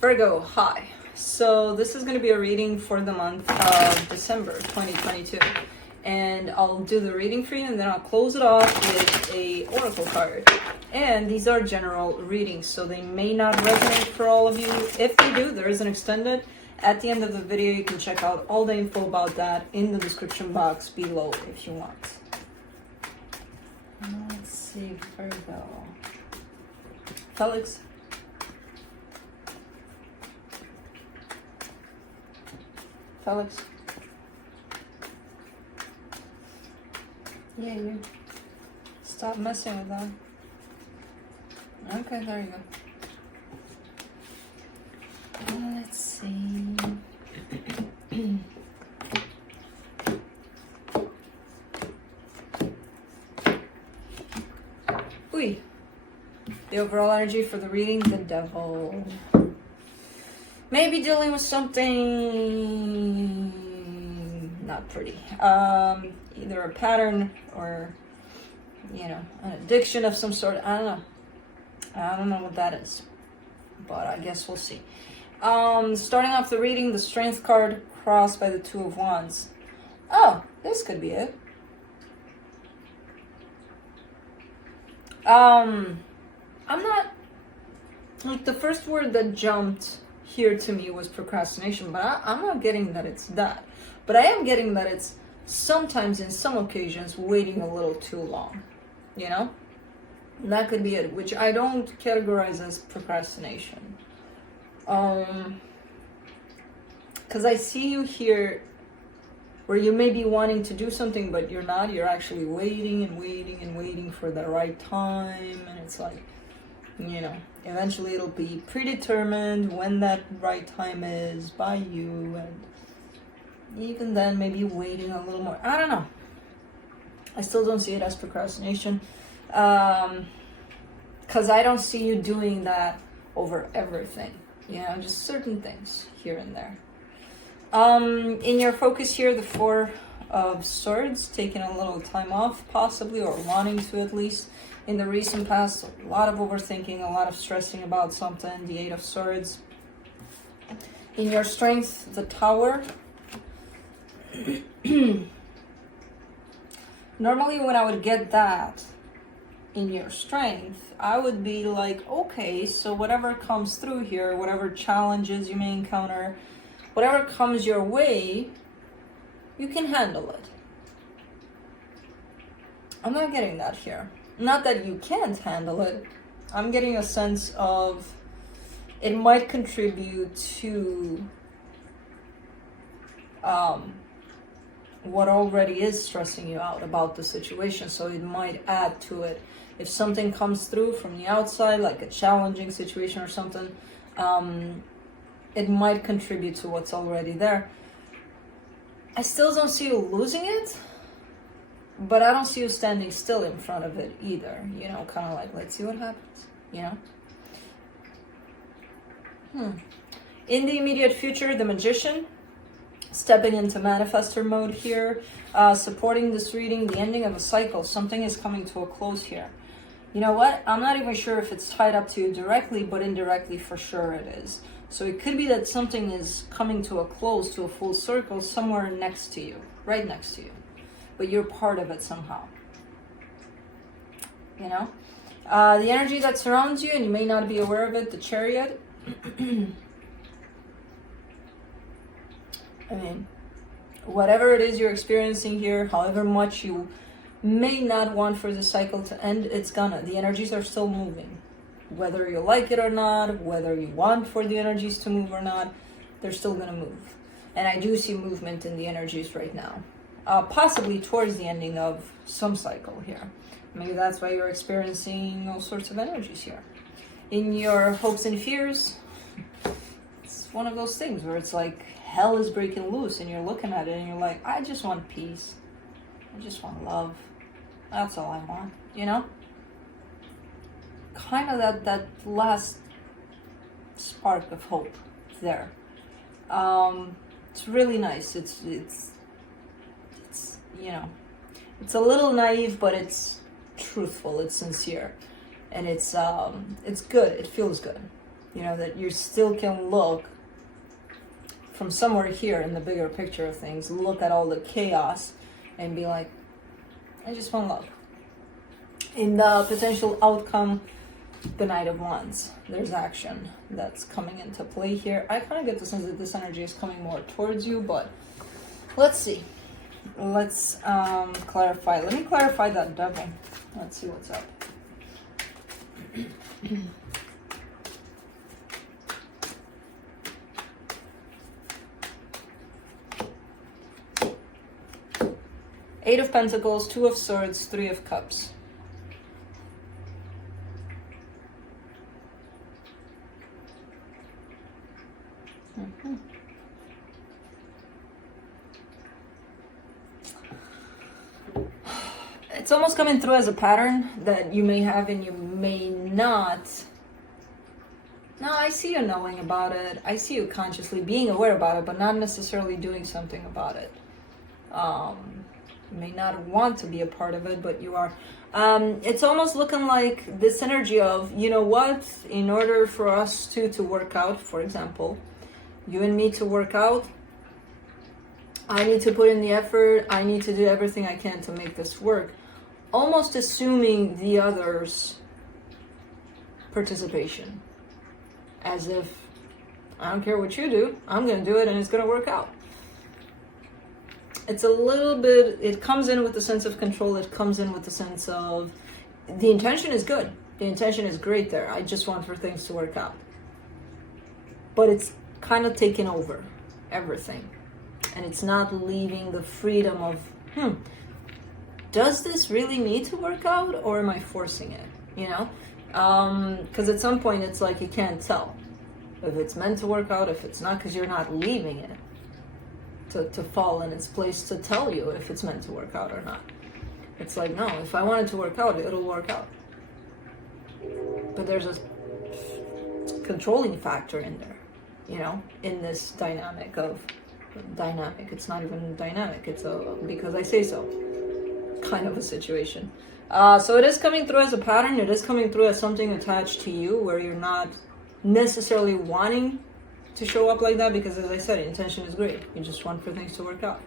Virgo, hi. So this is going to be a reading for the month of December 2022. And I'll do the reading for you and then I'll close it off with a oracle card. And these are general readings, so they may not resonate for all of you. If they do, there is an extended. At the end of the video, you can check out all the info about that in the description box below if you want. Let's see, Virgo. Felix. Felix. Yeah, you. Stop messing with that. Okay, there you go. Let's see. Ooh. The overall energy for the reading, the devil. Maybe dealing with something not pretty. Either a pattern or, you know, an addiction of some sort. I don't know. I don't know what that is, but I guess we'll see. Starting off the reading, the Strength card crossed by the Two of Wands. Oh, this could be it. I'm not, like, the first word that jumped here to me was procrastination, but I'm not getting that it's that. But I am getting that it's sometimes, in some occasions, waiting a little too long, you know? And that could be it, which I don't categorize as procrastination. Because I see you here where you may be wanting to do something, but you're not. You're actually waiting and waiting and waiting for the right time. And it's like, you know, eventually it'll be predetermined when that right time is by you. And even then, maybe waiting a little more. I don't know. I still don't see it as procrastination. Because I don't see you doing that over everything. You know, just certain things here and there. In your focus here, the Four of Swords, taking a little time off, possibly, or wanting to at least. In the recent past, a lot of overthinking, a lot of stressing about something, the Eight of Swords. In your Strength, the Tower. Normally when I would get that in your Strength, I would be like, okay, so whatever comes through here, whatever challenges you may encounter, whatever comes your way, you can handle it. I'm not getting that here. Not that you can't handle it. I'm getting a sense of it might contribute to what already is stressing you out about the situation. So it might add to it. If something comes through from the outside, like a challenging situation or something, it might contribute to what's already there. I still don't see you losing it, but I don't see you standing still in front of it either. You know, kind of like, let's see what happens, you know? In the immediate future, the Magician, stepping into manifestor mode here, supporting this reading, the ending of a cycle. Something is coming to a close here. You know what? I'm not even sure if it's tied up to you directly, but indirectly for sure it is. So it could be that something is coming to a close, to a full circle, somewhere next to you, right next to you. But you're part of it somehow. You know? The energy that surrounds you, and you may not be aware of it, the Chariot. I mean, whatever it is you're experiencing here, however much you may not want for the cycle to end, it's gonna. The energies are still moving. Whether you like it or not, whether you want for the energies to move or not, they're still gonna move. And I do see movement in the energies right now. Possibly towards the ending of some cycle here. Maybe that's why you're experiencing all sorts of energies here. In your hopes and fears, it's one of those things where it's like hell is breaking loose and you're looking at it and you're like, I just want peace. I just want love. That's all I want, you know? Kind of that last spark of hope there. It's really nice. It's you know, it's a little naive, but it's truthful, it's sincere, and it's good. It feels good. You know, that you still can look from somewhere here in the bigger picture of things, look at all the chaos and be like, I just want love. In the potential outcome, the Knight of Wands, there's action that's coming into play here. I kind of get the sense that this energy is coming more towards you, but let's see. Let's clarify. Let me clarify that Devil. Let's see what's up. Eight of Pentacles, Two of Swords, Three of Cups. It's almost coming through as a pattern that you may have and you may not. No, I see you knowing about it. I see you consciously being aware about it, but not necessarily doing something about it. You may not want to be a part of it, but you are. It's almost looking like this energy of, you know what, in order for us to work out, for example, you and me to work out, I need to put in the effort, I need to do everything I can to make this work. Almost assuming the other's participation. As if, I don't care what you do, I'm going to do it and it's going to work out. It's a little bit, it comes in with the sense of control, it comes in with the sense of, the intention is good, the intention is great there, I just want for things to work out. But it's kind of taken over everything. And it's not leaving the freedom of, does this really need to work out, or am I forcing it, you know? Because at some point it's like you can't tell if it's meant to work out, if it's not, because you're not leaving it to fall in its place to tell you if it's meant to work out or not. It's like, no, if I want it to work out, it'll work out. But there's a controlling factor in there, you know, in this dynamic of, it's not even dynamic, it's a because I say so kind of a situation. So it is coming through as a pattern, it is coming through as something attached to you where you're not necessarily wanting to show up like that, because as I said, intention is great, you just want for things to work out.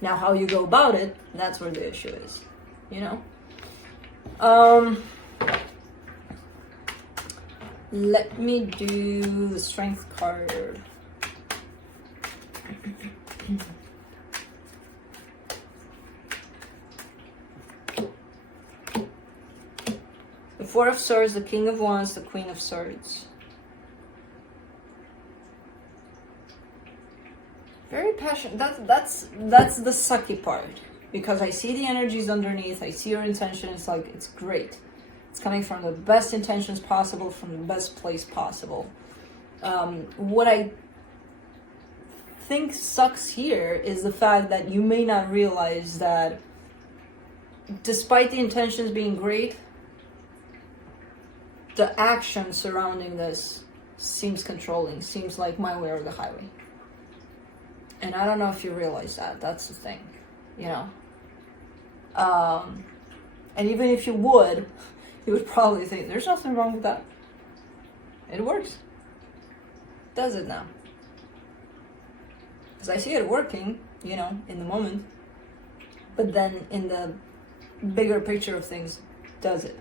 Now how you go about it, that's where the issue is, you know. Let me do the Strength card. The Four of Swords, the King of Wands, the Queen of Swords. Very passionate. That's the sucky part, because I see the energies underneath, I see your intention, it's like, it's great. It's coming from the best intentions possible, from the best place possible. What I think sucks here is the fact that you may not realize that despite the intentions being great, the action surrounding this seems controlling, seems like my way or the highway. And I don't know if you realize that, that's the thing, you know. And even if you would probably think, there's nothing wrong with that. It works. Does it now? Because I see it working, you know, in the moment. But then in the bigger picture of things, does it?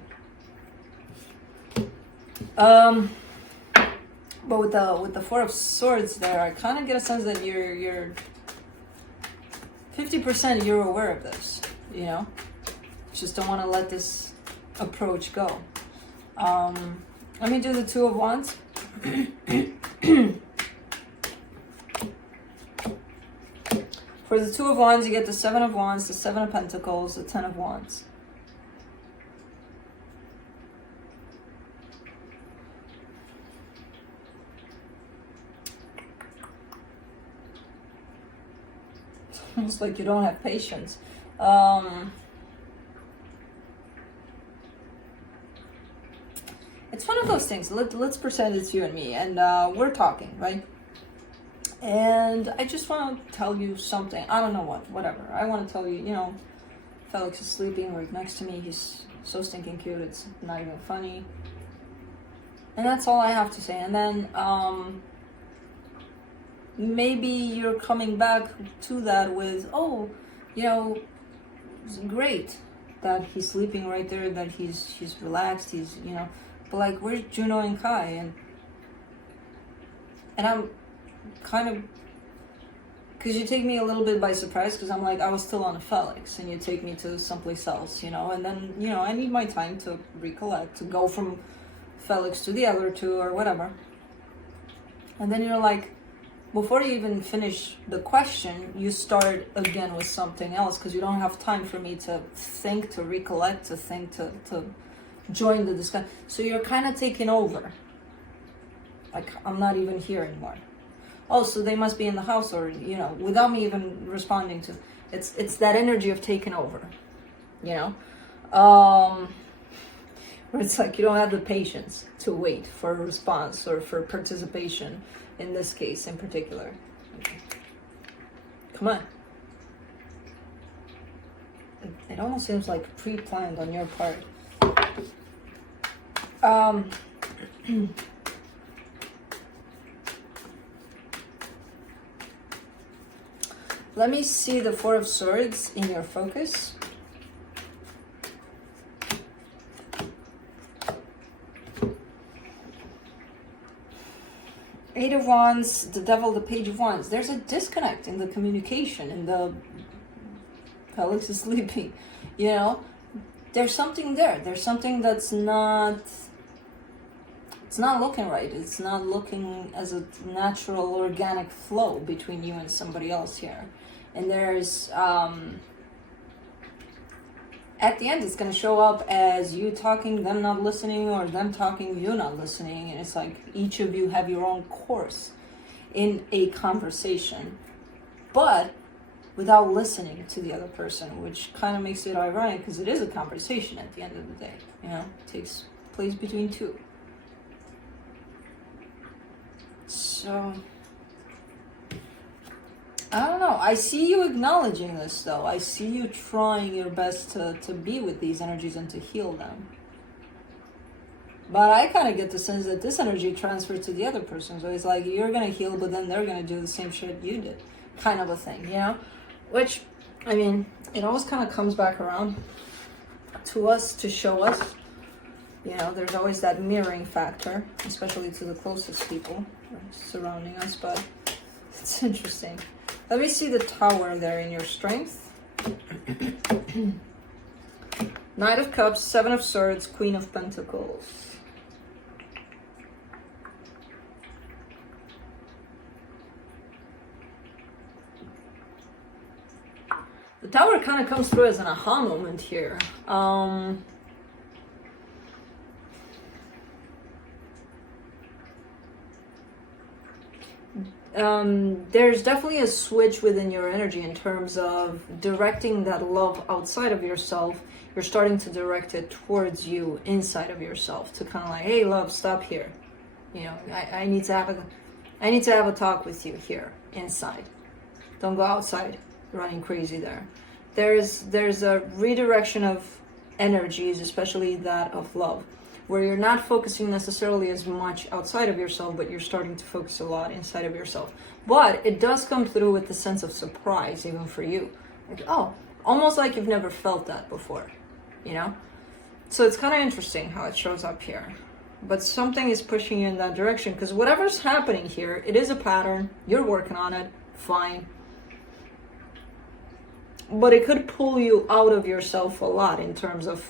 But with the Four of Swords there, I kind of get a sense that you're 50% you're aware of this, you know? Just don't want to let this approach go. Let me do the Two of Wands. For the Two of Wands, you get the Seven of Wands, the Seven of Pentacles, the Ten of Wands. It's almost like you don't have patience. It's one of those things. Let's pretend it's you and me, and we're talking, right? And I just want to tell you something. I don't know what, whatever. I want to tell you, you know, Felix is sleeping right next to me. He's so stinking cute. It's not even funny. And that's all I have to say. And then maybe you're coming back to that with, oh, you know, it's great that he's sleeping right there, that he's relaxed, he's, you know, but like, where's Juno and Kai? And I'm kind of, because you take me a little bit by surprise, because I'm like, I was still on a Felix, and you take me to someplace else, you know, and then, you know, I need my time to recollect, to go from Felix to the other two or whatever. And then you're like, before you even finish the question, you start again with something else, because you don't have time for me to think, to recollect, to think, to join the discussion. So you're kind of taking over. Like, I'm not even here anymore. Oh, so they must be in the house, or, you know, without me even responding to. It's that energy of taking over, you know? Where it's like you don't have the patience to wait for a response or for participation, in this case in particular. Okay. Come on. It almost seems like pre-planned on your part. Let me see the Four of Swords in your focus. Eight of Wands, the Devil, the Page of Wands. There's a disconnect in the communication, in the Felix is sleeping, you know? There's something there. There's something that's not, it's not looking right. It's not looking as a natural, organic flow between you and somebody else here. And there's, at the end, it's going to show up as you talking, them not listening, or them talking, you not listening. And it's like each of you have your own course in a conversation, but without listening to the other person, which kind of makes it ironic, because it is a conversation at the end of the day. You know, it takes place between two. So, I don't know. I see you acknowledging this, though. I see you trying your best to be with these energies and to heal them. But I kind of get the sense that this energy transfers to the other person. So it's like you're going to heal, but then they're going to do the same shit you did. Kind of a thing, you know? Which, I mean, it always kind of comes back around to us, to show us. You know, there's always that mirroring factor, especially to the closest people surrounding us. But it's interesting. Let me see the Tower there in your strength. Knight of Cups, Seven of Swords, Queen of Pentacles. The Tower kind of comes through as an aha moment here. There's definitely a switch within your energy in terms of directing that love outside of yourself. You're starting to direct it towards you inside of yourself, to kind of like, hey, love, stop here. You know, I need to have a talk with you here inside. Don't go outside running crazy there. There's a redirection of energies, especially that of love, where you're not focusing necessarily as much outside of yourself, but you're starting to focus a lot inside of yourself. But it does come through with the sense of surprise, even for you. Like, oh, almost like you've never felt that before, you know? So it's kind of interesting how it shows up here. But something is pushing you in that direction, because whatever's happening here, it is a pattern. You're working on it, fine. But it could pull you out of yourself a lot in terms of,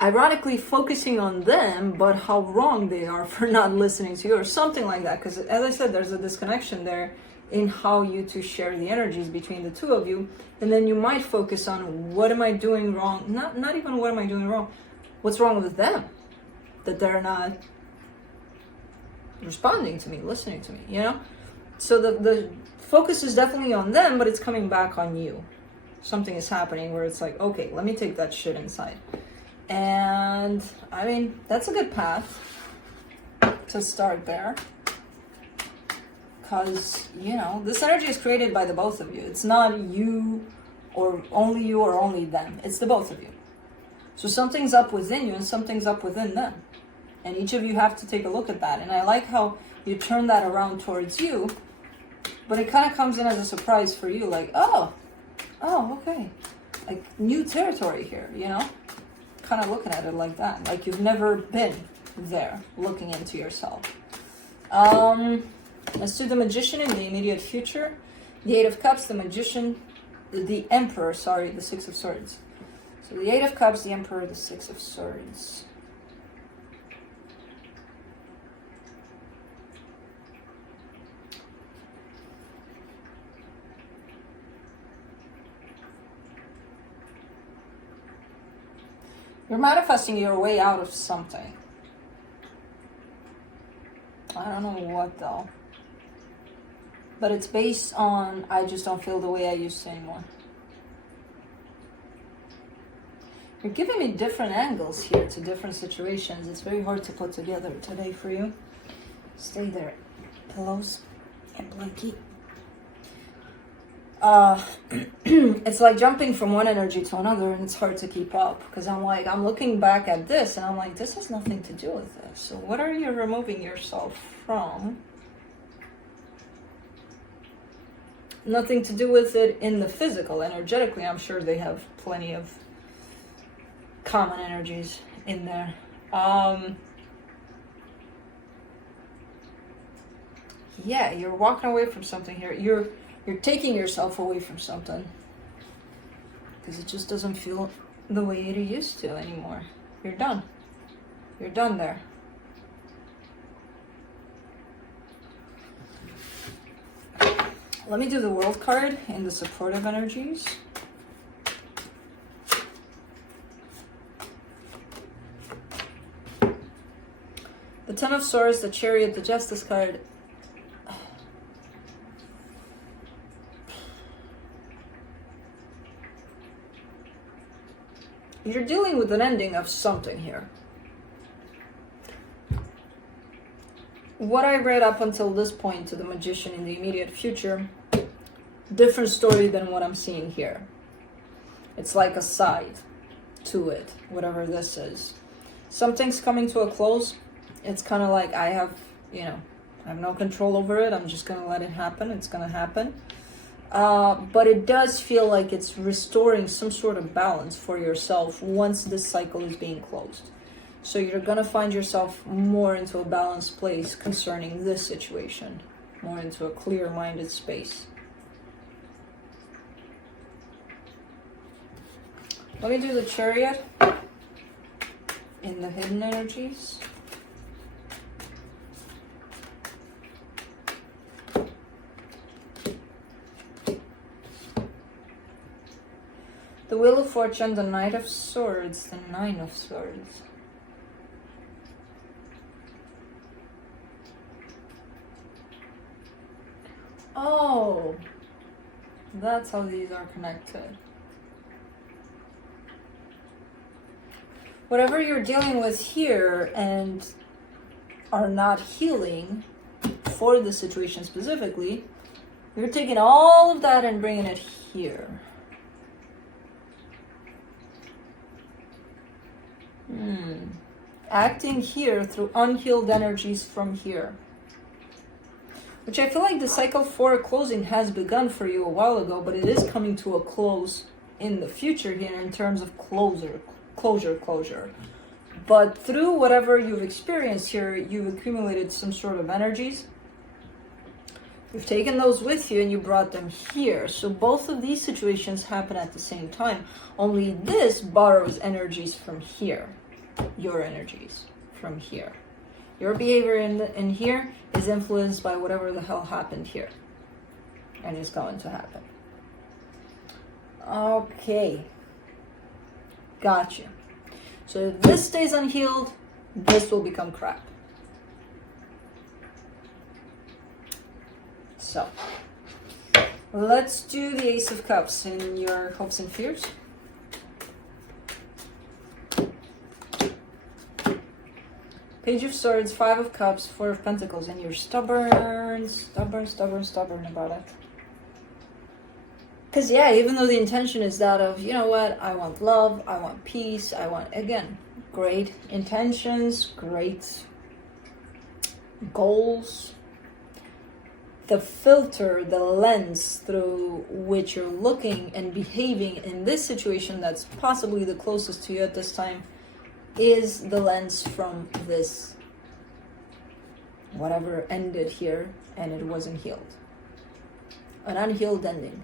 ironically, focusing on them, but how wrong they are for not listening to you, or something like that. Because as I said, there's a disconnection there in how you two share the energies between the two of you. And then you might focus on, what am I doing wrong? Not even what am I doing wrong. What's wrong with them? That they're not responding to me, listening to me, you know? So the focus is definitely on them, but it's coming back on you. Something is happening where it's like, okay, let me take that shit inside. And I mean, that's a good path to start there, because, you know, this energy is created by the both of you. It's not you or only them. It's the both of you. So something's up within you and something's up within them. And each of you have to take a look at that. And I like how you turn that around towards you, but it kind of comes in as a surprise for you, like, oh, okay. Like new territory here, you know? Kind of looking at it like that. Like you've never been there looking into yourself. Let's do the Magician in the immediate future. The Eight of Cups, the Magician, the Emperor, sorry, the Six of Swords. So the Eight of Cups, the Emperor, the Six of Swords. You're manifesting your way out of something. I don't know what though. But it's based on, I just don't feel the way I used to anymore. You're giving me different angles here to different situations. It's very hard to put together today for you. Stay there. Pillows and blankie. It's like jumping from one energy to another, and it's hard to keep up because I'm looking back at this and I'm like, this has nothing to do with this. So what are you removing yourself from? Nothing to do with it in the physical. Energetically, I'm sure they have plenty of common energies in there. Yeah, you're walking away from something here. You're taking yourself away from something because it just doesn't feel the way it used to anymore. You're done. You're done there. Let me do the World card in the supportive energies. The Ten of Swords, the Chariot, the Justice card. You're dealing with an ending of something here. What I read up until this point to the Magician in the immediate future, different story than what I'm seeing here. It's like a side to it, whatever this is. Something's coming to a close. It's kind of like I have no control over it. I'm just going to let it happen. It's going to happen. But it does feel like it's restoring some sort of balance for yourself once this cycle is being closed. So you're going to find yourself more into a balanced place concerning this situation, more into a clear-minded space. Let me do the Chariot in the hidden energies. The Wheel of Fortune, the Knight of Swords, the Nine of Swords. Oh, that's how these are connected. Whatever you're dealing with here and are not healing for the situation specifically, you're taking all of that and bringing it here. Acting here through unhealed energies from here. Which I feel like the cycle for closing has begun for you a while ago, but it is coming to a close in the future here in terms of closure. But through whatever you've experienced here, you've accumulated some sort of energies. You've taken those with you and you brought them here. So both of these situations happen at the same time. Only this borrows energies from here. Your energies from here. Your behavior in here is influenced by whatever the hell happened here. And is going to happen. Okay. Gotcha. So if this stays unhealed, this will become crap. So, let's do the Ace of Cups in your hopes and fears. Page of Swords, Five of Cups, Four of Pentacles, and you're stubborn about it. Because, yeah, even though the intention is that of, you know what, I want love, I want peace, I want, again, great intentions, great goals. The filter, the lens through which you're looking and behaving in this situation that's possibly the closest to you at this time is the lens from this whatever ended here and it wasn't healed. An unhealed ending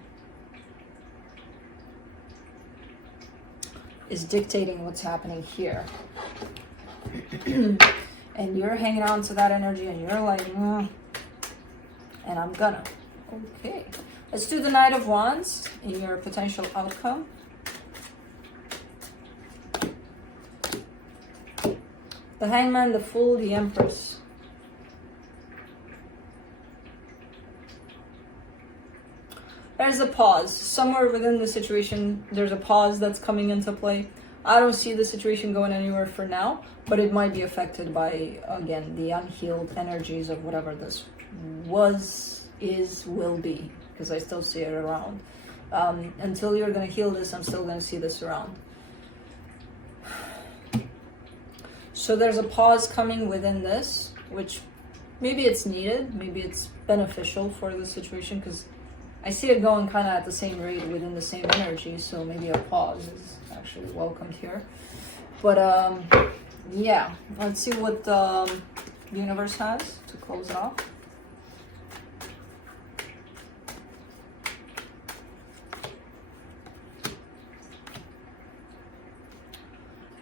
is dictating what's happening here. And you're hanging on to that energy and you're like, and I'm gonna. Okay. Let's do the Knight of Wands in your potential outcome. The Hangman, the Fool, the Empress. There's a pause. Somewhere within the situation, there's a pause that's coming into play. I don't see the situation going anywhere for now, but it might be affected by, again, the unhealed energies of whatever this was, is, will be, because I still see it around. Until you're going to heal this, I'm still going to see this around. So there's a pause coming within this, which maybe it's needed, maybe it's beneficial for the situation, because I see it going kind of at the same rate within the same energy, so maybe a pause is actually welcomed here. But yeah, let's see what the universe has to close it off.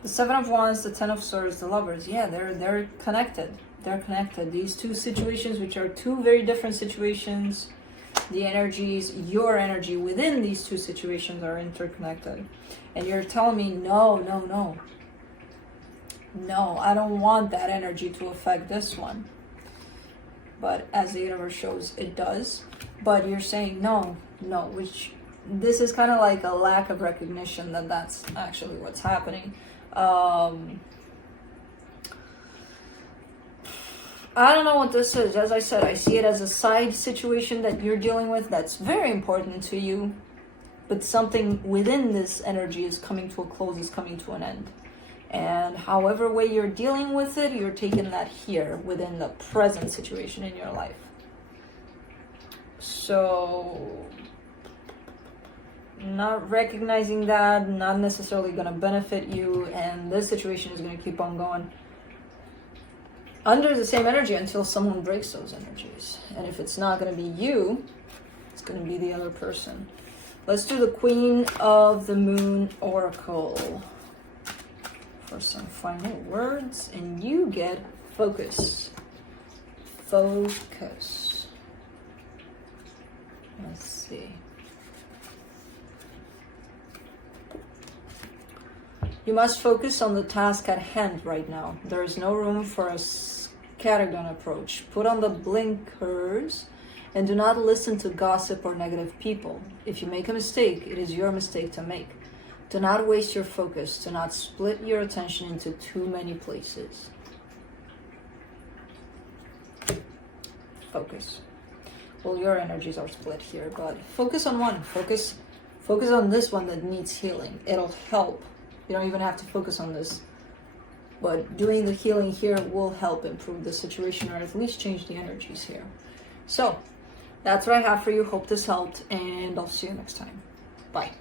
The Seven of Wands, the Ten of Swords, the Lovers. Yeah, they're connected. They're connected. These two situations, which are two very different situations, the energies, your energy within these two situations are interconnected. And you're telling me, no, I don't want that energy to affect this one. But as the universe shows, it does. But you're saying no, which this is kind of like a lack of recognition that that's actually what's happening. I don't know what this is. As I said, I see it as a side situation that you're dealing with that's very important to you, but something within this energy is coming to a close, is coming to an end. And however way you're dealing with it, you're taking that here within the present situation in your life. So not recognizing that, not necessarily going to benefit you, and this situation is going to keep on going under the same energy until someone breaks those energies. And if it's not going to be you, it's going to be the other person. Let's do the Queen of the Moon Oracle for some final words, and you get focus. Focus. Let's see. You must focus on the task at hand right now. There is no room for a scattergun approach. Put on the blinkers and do not listen to gossip or negative people. If you make a mistake, it is your mistake to make. Do not waste your focus. Do not split your attention into too many places. Focus. Well, your energies are split here, but focus on one. Focus on this one that needs healing. It'll help. You don't even have to focus on this, but doing the healing here will help improve the situation, or at least change the energies here. So that's what I have for you. Hope this helped, and I'll see you next time. Bye.